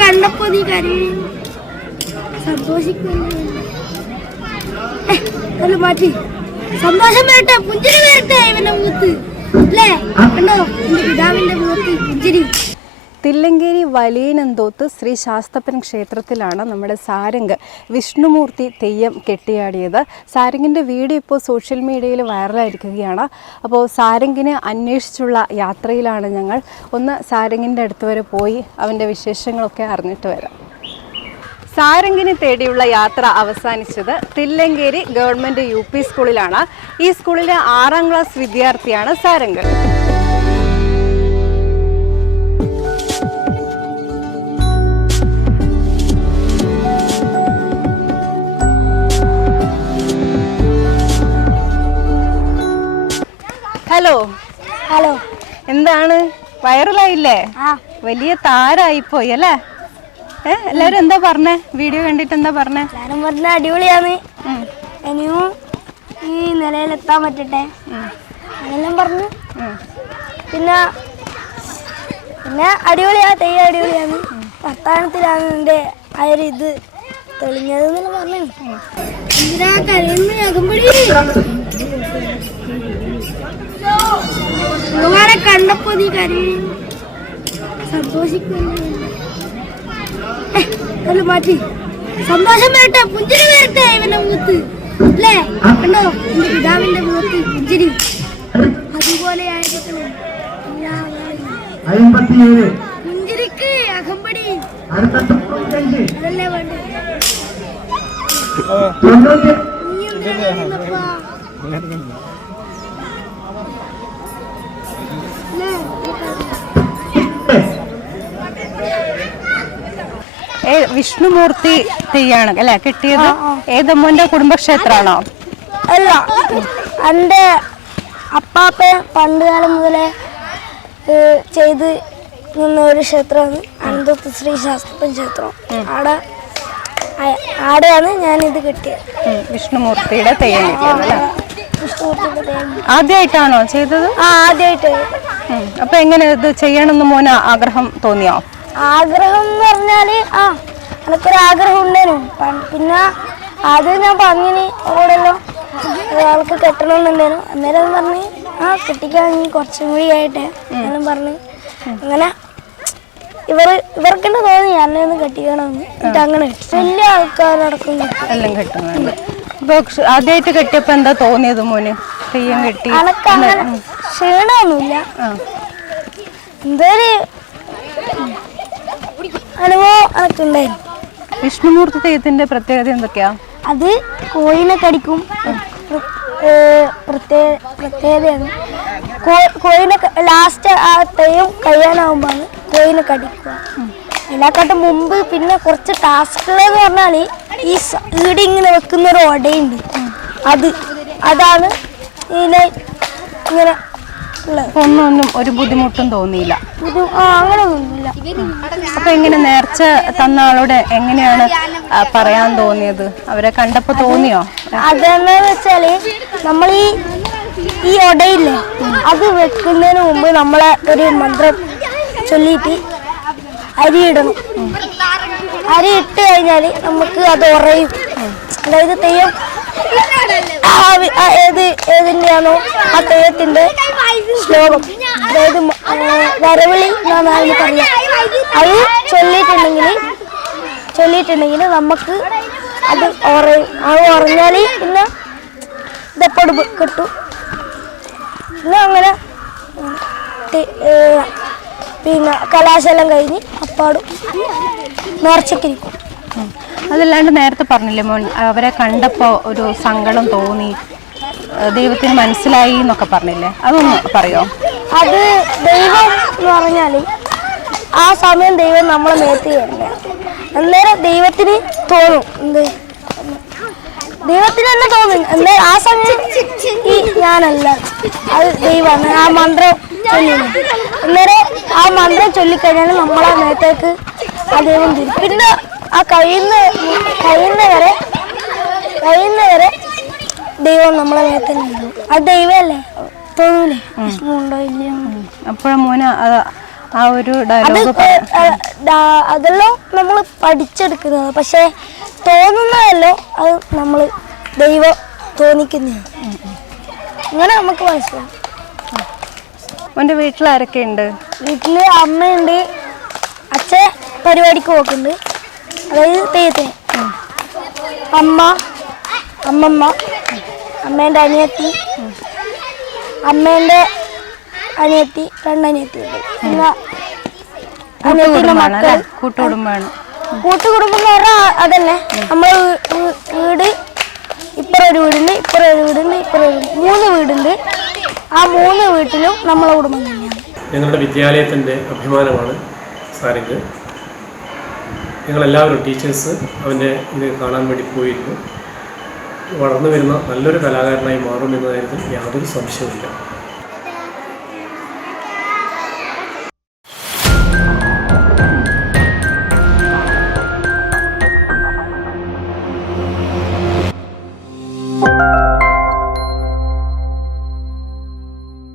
കണ്ടപ്പോ നീ കരയും സന്തോഷിക്കുന്നു മാറ്റി സന്തോഷം വരട്ടെ പുഞ്ചിരി വരട്ടെ ഇവന്റെ മുഖത്ത് അല്ലേ കണ്ടോ പിതാവിന്റെ മുഖത്ത് പുഞ്ചിരി. തില്ലങ്കേരി വലിയനന്തോത്ത് ശ്രീ ശാസ്തപ്പൻ ക്ഷേത്രത്തിലാണ് നമ്മുടെ സാരംഗ് വിഷ്ണുമൂർത്തി തെയ്യം കെട്ടിയാടിയത്. സാരംഗിൻ്റെ വീഡിയോ ഇപ്പോൾ സോഷ്യൽ മീഡിയയിൽ വൈറലായിരിക്കുകയാണ്. അപ്പോൾ സാരംഗിനെ അന്വേഷിച്ചുള്ള യാത്രയിലാണ് ഞങ്ങൾ. ഒന്ന് സാരംഗിൻ്റെ അടുത്ത് വരെ പോയി അവൻ്റെ വിശേഷങ്ങളൊക്കെ അറിഞ്ഞിട്ട് വരാം. സാരംഗിനെ തേടിയുള്ള യാത്ര അവസാനിച്ചത് തില്ലങ്കേരി ഗവൺമെൻറ് UP സ്കൂളിലാണ്. ഈ സ്കൂളിലെ 6ാം ക്ലാസ് വിദ്യാർത്ഥിയാണ് സാരംഗ്. ഹലോ ഹലോ, എന്താണ് വൈറലായില്ലേ? വലിയ താരായിപ്പോയി അല്ലേ? എല്ലാരും എന്താ പറഞ്ഞേ? വീഡിയോ കണ്ടിട്ട് എന്താ പറഞ്ഞേ? എല്ലാരും പറഞ്ഞ അടിപൊളിയാണ്, ഇനിയും ഈ നിലയിലെത്താൻ പറ്റട്ടെ അതെല്ലാം പറഞ്ഞു. പിന്നെ അടിപൊളിയാ, തെയ്യം അടിപൊളിയാണ്. വർത്താനത്തിലാണ് എൻ്റെ ആ ഒരു ഇത് തെളിഞ്ഞത് എന്നെല്ലാം പറഞ്ഞു. എന്തിനാ കരയുമ്പോഴേ കണ്ടപ്പോ നീ കരയും സന്തോഷിക്കുന്നു മാറ്റി സന്തോഷം വരട്ടെ പുഞ്ചിരി വരട്ടെ ഇവന്റെ മുഖത്ത് അല്ലേ കണ്ടോ പിതാവിന്റെ മുഖത്ത് പുഞ്ചിരി അതുപോലെ ആയിരിക്കണം പുഞ്ചിരിക്ക് അകമ്പടി അതല്ലേ വേണ്ടത്. വിഷ്ണുമൂർത്തി തെയ്യാണ് അല്ലേ കെട്ടിയത്? ഏതമ്മന്റെ കുടുംബക്ഷേത്രാണോ? അല്ല, എൻ്റെ അപ്പാപ്പ പണ്ട് കാലം മുതലേ ചെയ്ത് നിന്ന ഒരു ക്ഷേത്രമാണ് അനന്തോത്ത് ശ്രീ ശാസ്തപ്പൻ ക്ഷേത്രം. ആടെയാണ് ഞാനിത് കെട്ടിയത്. വിഷ്ണുമൂർത്തിയുടെ തെയ്യം കെട്ടിയത്. വിഷ്ണുമൂർത്തിയുടെ തെയ്യം ആദ്യമായിട്ടാണോ ചെയ്തത്? ആദ്യമായിട്ട്. അപ്പൊ എങ്ങനെ ഇത് ചെയ്യണമെന്ന് മോന് ആഗ്രഹം തോന്നിയോ? ആഗ്രഹം എന്ന് പറഞ്ഞാല് എനിക്കൊരാഗ്രഹം ഉണ്ടായിരുന്നു. പിന്നെ ആദ്യം ഞാൻ പറഞ്ഞിന് അവരോടെല്ലാം ആൾക്ക് കെട്ടണമെന്നുണ്ടായിരുന്നു. അന്നേരം പറഞ്ഞ് കെട്ടിക്കാൻ കുറച്ചും കൂടി ആയിട്ടെ ഞാനും പറഞ്ഞ് അങ്ങനെ ഇവർക്കെന്നെ തോന്നി അന്നൊന്ന് കെട്ടിക്കണമെന്ന്. എന്നിട്ട് അങ്ങനെ വലിയ ആൾക്കാരടക്കം എല്ലാം കെട്ടുന്നുണ്ട്. അപ്പൊ ആദ്യമായിട്ട് കെട്ടിയപ്പോ എന്താ തോന്നിയത് മോന്? തെയ്യം കെട്ടി അങ്ങനെ ക്ഷീണമൊന്നുമില്ല, എന്തൊരു അനുഭവം എനിക്കുണ്ടായിരുന്നു. വിഷ്ണുമൂർത്തി തെയ്യത്തിന്റെ പ്രത്യേകത എന്തൊക്കെയാ? അത് കോഴിനെ കടിക്കും, പ്രത്യേകതയാണ്. കോഴിനെ ലാസ്റ്റ് ആ തെയ്യം കഴിയാനാവുമ്പോഴാണ് കോഴിനെ കടിക്കുക. അതിനെക്കാട്ടും മുമ്പ് പിന്നെ കുറച്ച് ടാസ്കുകളെന്ന് പറഞ്ഞാൽ ഈ ഈടി ഇങ്ങനെ വെക്കുന്നൊരു ഒടയുണ്ട്, അതാണ് ഇതിനെ ഇങ്ങനെ ഉള്ളത്. ഒന്നും ഒരു ബുദ്ധിമുട്ടും തോന്നിയില്ല? അങ്ങനെ ഒന്നുമില്ല. അപ്പൊ എങ്ങനെ നേർച്ച തന്ന ആളോട് എങ്ങനെയാണ് പറയാൻ തോന്നിയത്? അവരെ കണ്ടപ്പോ തോന്നിയോ? അതെന്നു വെച്ചാല് നമ്മൾ ഈ ഒടയില്ലേ അത് വെക്കുന്നതിന് മുമ്പ് നമ്മളെ ഒരു മന്ത്രം ചൊല്ലിയിട്ട് അരി ഇടണം. അരി ഇട്ട് കഴിഞ്ഞാൽ നമുക്ക് അത് ഉറയും. അതായത് തെയ്യം ഏതിൻ്റെയാണോ ആ തെയ്യത്തിൻ്റെ ശ്ലോകം, അതായത് വരവിളി എന്നാണ് അതിന് പറയുക. അത് ചൊല്ലിയിട്ടുണ്ടെങ്കിൽ നമുക്ക് അത് ഉറയും. അത് ഉറഞ്ഞാൽ പിന്നെ ഇതെപ്പോഴും കിട്ടും. പിന്നെ അങ്ങനെ പിന്നെ കലാശാലം കഴിഞ്ഞ് അപ്പാടും നേർച്ചയ്ക്കിരിക്കും. അതല്ലാണ്ട് നേരത്തെ പറഞ്ഞില്ലേ മോൻ, അവരെ കണ്ടപ്പോ ഒരു സങ്കടം തോന്നി, ദൈവത്തിന് മനസ്സിലായി എന്നൊക്കെ പറഞ്ഞില്ലേ, അതൊന്ന് പറയോ? അത് ദൈവം എന്ന് പറഞ്ഞാൽ ആ സമയം ദൈവം നമ്മളെ മേത്ത് കയറില്ല. അന്നേരം ദൈവത്തിന് തോന്നും, ദൈവത്തിന് തന്നെ തോന്നും. എന്നാൽ ആ സമയം ഞാനല്ല, അത് ദൈവമാണ്. ആ മന്ത്രം അന്നേരം ആ മന്ത്രം ചൊല്ലിക്കഴിഞ്ഞാൽ നമ്മളെ മേത്തേക്ക് ആ ദൈവം തരും. പിന്നെ ആ കഴിയുന്ന വരെ ദൈവം നമ്മളെ മേത്തേക്ക് ഉണ്ടാവും. ആ ദൈവമല്ലേ തോന്നൂലേ ഉണ്ടോ ഇല്ലയോ? അപ്പോഴും മോനെ ആ ഒരു ഡയലോഗ് അതെല്ലാം നമ്മൾ പഠിച്ചെടുക്കുന്നത്. പക്ഷെ തോന്നുന്നതല്ലോ അത് നമ്മൾ ദൈവം തോന്നിക്കുന്നതാണ്. അങ്ങനെ നമുക്ക് മനസ്സിലാവും. മോൻ്റെ വീട്ടിൽ ആരൊക്കെ ഉണ്ട്? വീട്ടിൽ അമ്മയുണ്ട്, അച്ഛൻ പരിപാടിക്ക് പോക്കുണ്ട്, അതായത് തെയ്യത്തിന്. അമ്മമ്മ, അമ്മേൻ്റെ അനിയത്തി, അമ്മേൻ്റെ അനിയത്തി, 2 അനിയത്തിയുണ്ട്. പിന്നെ അനിയത്തിൻ്റെ മക്കൾ. കൂട്ടുകുടുംബമാണ്. കൂട്ടുകുടുംബം എന്ന് പറഞ്ഞാൽ അതന്നെ, നമ്മളെ വീട് ഇപ്പുറം ഒരു വീടുണ്ട്, ഇപ്പുറം ഒരു വീടുണ്ട്, ഇപ്പുറം 3 വീടുണ്ട്. ആ 3 വീട്ടിലും നമ്മളെ കുടുംബം തന്നെയാണ്. ഞങ്ങളുടെ വിദ്യാലയത്തിൻ്റെ അഭിമാനമാണ് സാരംഗ്. ഞങ്ങളെല്ലാവരും ടീച്ചേഴ്സ് അവൻ്റെ ഇത് കാണാൻ വേണ്ടി പോയിരുന്നു. വളർന്നു വരുന്ന നല്ലൊരു കലാകാരനായി മാറുമെന്ന കാര്യത്തിൽ യാതൊരു സംശയവുമില്ല.